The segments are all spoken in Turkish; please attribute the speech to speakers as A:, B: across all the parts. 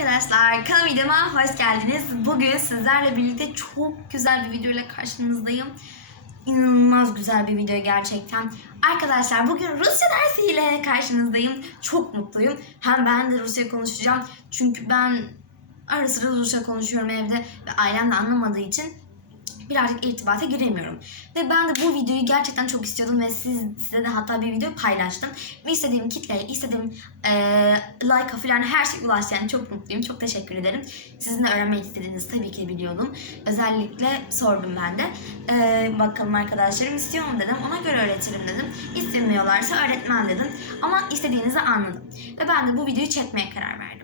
A: arkadaşlar, kanal videoma hoş geldiniz. Bugün sizlerle birlikte çok güzel bir video ile karşınızdayım. İnanılmaz güzel bir video gerçekten. Arkadaşlar bugün Rusça dersiyle karşınızdayım. Çok mutluyum. Hem ben de Rusça konuşacağım. Çünkü ben ara sıra Rusça konuşuyorum evde ve ailem de anlamadığı için birazcık irtibata giremiyorum. Ve ben de bu videoyu gerçekten çok istiyordum ve siz, size de hatta bir video paylaştım. Ve istediğim kitleye, istediğim eee like'a falan her şey ulaştı. Yani çok mutluyum. Çok teşekkür ederim. Sizin de öğrenmek istediğinizi tabii ki biliyordum. Özellikle sordum ben de. Eee, bakalım arkadaşlarım istiyor mu dedim. Ona göre öğretirim dedim. İstemiyorlarsa öğretmem dedim. Ama istediğinizi anladım. Ve ben de bu videoyu çekmeye karar verdim.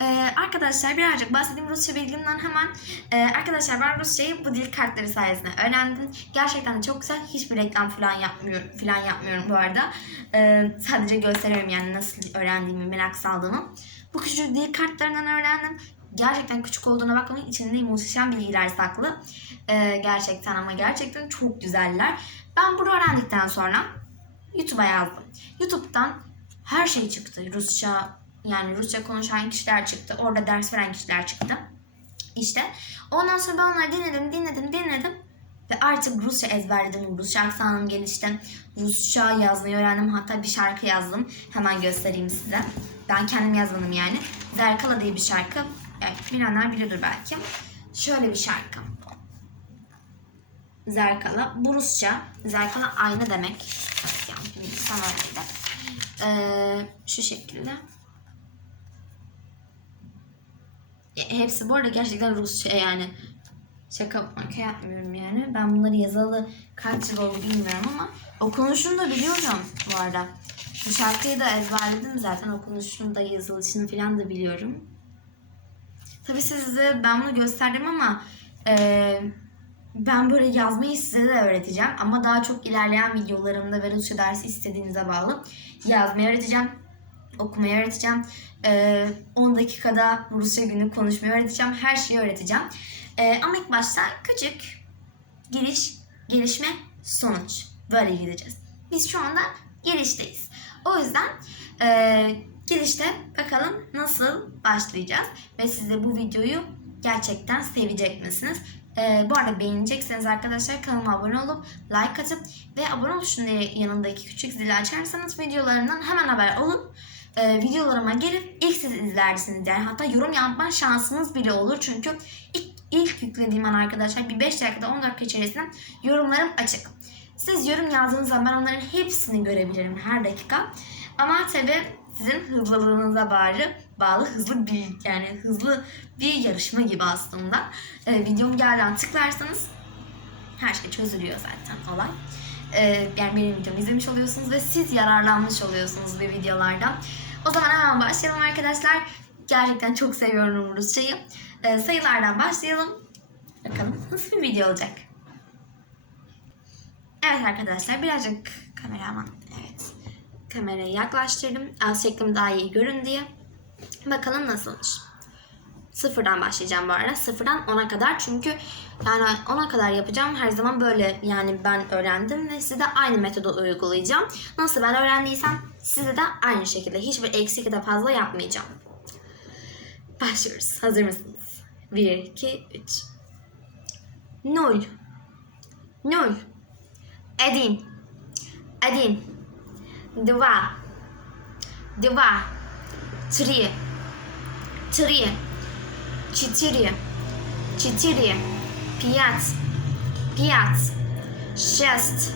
A: Ee, arkadaşlar birazcık bahsedeyim Rusça bilgimden hemen. Ee, arkadaşlar ben Rusçayı bu dil kartları sayesinde öğrendim. Gerçekten de çok güzel. Hiçbir reklam falan yapmıyorum, falan yapmıyorum bu arada. Ee, sadece gösteriyorum yani nasıl öğrendiğimi, merak saldığımı. Bu küçük dil kartlarından öğrendim. Gerçekten küçük olduğuna bakmayın. içinde muhteşem bilgiler saklı. Ee, gerçekten ama gerçekten çok güzeller. Ben bunu öğrendikten sonra YouTube'a yazdım. YouTube'dan her şey çıktı. Rusça, yani Rusça konuşan kişiler çıktı. Orada ders veren kişiler çıktı. İşte ondan sonra ben onları dinledim, dinledim, dinledim. Ve artık Rusça ezberledim. Rusça aksanım gelişti. Rusça yazmayı öğrendim. Hatta bir şarkı yazdım. Hemen göstereyim size. Ben kendim yazmadım yani. Zerkala diye bir şarkı. Yani bilenler biliyordur belki. Şöyle bir şarkı. Zerkala. Bu Rusça. Zerkala ayna demek. Yani bilgisayar öyleydi. Ee, şu şekilde. E, Hepsi bu arada gerçekten Rusça yani. Şaka maka yapmıyorum yani. Ben bunları yazalı kaç yıl oldu bilmiyorum ama okunuşunu da biliyorum bu arada. Bu şarkıyı da ezberledim zaten. Okunuşunu da yazılışını falan da biliyorum. Tabii size ben bunu gösterdim ama e, ben böyle yazmayı size de öğreteceğim. Ama daha çok ilerleyen videolarımda ve Rusça dersi istediğinize bağlı. Yazmayı öğreteceğim okumayı öğreteceğim. Ee, 10 dakikada Rusça günlük konuşmayı öğreteceğim. Her şeyi öğreteceğim. Ee, ama ilk başta küçük giriş, gelişme, sonuç. Böyle gideceğiz. Biz şu anda girişteyiz. O yüzden e, girişte bakalım nasıl başlayacağız. Ve siz de bu videoyu gerçekten sevecek misiniz? Ee, bu arada beğenecekseniz arkadaşlar kanalıma abone olup like atıp ve abone ol tuşunun yanındaki küçük zili açarsanız videolarımdan hemen haber olup e, videolarıma gelip ilk siz izlersiniz. Yani hatta yorum yapma şansınız bile olur. Çünkü ilk, ilk yüklediğim an arkadaşlar bir 5 dakikada 10 dakika içerisinde yorumlarım açık. Siz yorum yazdığınız zaman ben onların hepsini görebilirim her dakika. Ama tabi sizin hızlılığınıza bağlı, bağlı hızlı bir yani hızlı bir yarışma gibi aslında. E, videom gelden tıklarsanız her şey çözülüyor zaten olay. E, yani benim videomu izlemiş oluyorsunuz ve siz yararlanmış oluyorsunuz bu videolardan. O zaman hemen başlayalım arkadaşlar. Gerçekten çok seviyorum Rusçayı. E, sayılardan başlayalım. Bakalım nasıl bir video olacak. Evet arkadaşlar birazcık kameraman evet kamerayı yaklaştırdım. Az şeklim daha iyi görün diye. Bakalım nasılmış. Sıfırdan başlayacağım bu arada. Sıfırdan 10'a kadar çünkü yani 10'a kadar yapacağım. Her zaman böyle yani ben öğrendim ve size de aynı metodu uygulayacağım. Nasıl ben öğrendiysem size de aynı şekilde hiçbir eksik de fazla yapmayacağım. Başlıyoruz. Hazır mısınız? 1, 2, 3. 0 0 1 1 2 2 3 3 Четыре. Четыре. Пять. Пять. Шесть.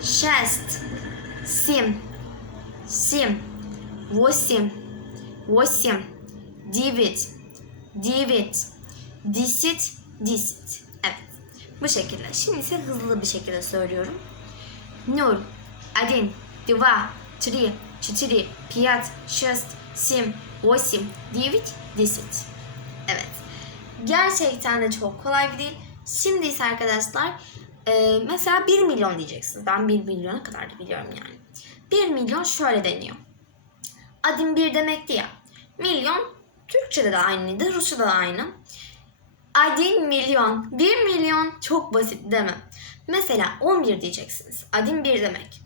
A: Шесть. Семь. Семь. Восемь. Восемь. Девять. Девять. Десять. Десять. Evet. Bu şekilde. Şimdi ise hızlı bir şekilde söylüyorum. Ноль. Один. Два. Три. Четыре. Пять. Шесть. Семь. Восемь. Девять. Десять. Evet. Gerçekten de çok kolay bir dil. Şimdi ise arkadaşlar e, mesela 1 milyon diyeceksiniz. Ben 1 milyona kadar da biliyorum yani. 1 milyon şöyle deniyor. Adım bir demekti ya. Milyon Türkçe'de de aynıydı, Rusça'da da aynı. Adin milyon. 1 milyon çok basit değil mi? Mesela 11 diyeceksiniz. Adin 1 demek.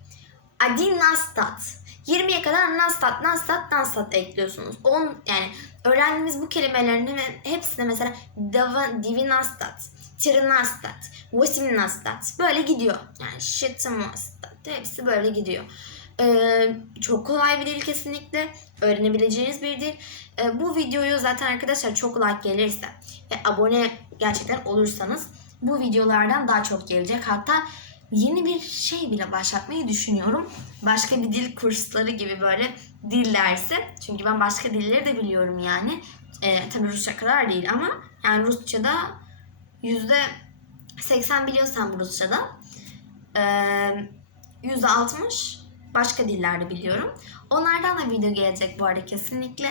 A: Adin nastat. 20'ye kadar nastat, nastat, nastat ekliyorsunuz. 10 yani öğrendiğimiz bu kelimelerin hepsine mesela dava- divinastat, trinastat, vosimnastat böyle gidiyor. Yani şıtımnastat hepsi böyle gidiyor. Ee, çok kolay bir dil kesinlikle. Öğrenebileceğiniz bir dil. Ee, bu videoyu zaten arkadaşlar çok like gelirse ve abone gerçekten olursanız bu videolardan daha çok gelecek. Hatta yeni bir şey bile başlatmayı düşünüyorum. Başka bir dil kursları gibi böyle dil dersi. Çünkü ben başka dilleri de biliyorum yani. Ee, tabii Rusça kadar değil ama yani Rusça'da yüzde 80 biliyorsam Rusça'da ee, yüzde 60 başka dillerde biliyorum. Onlardan da video gelecek bu arada kesinlikle.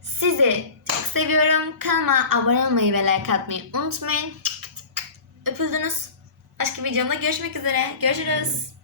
A: Sizi çok seviyorum. Kanalıma abone olmayı ve like atmayı unutmayın. Öpüldünüz. Başka videomda görüşmek üzere. Görüşürüz.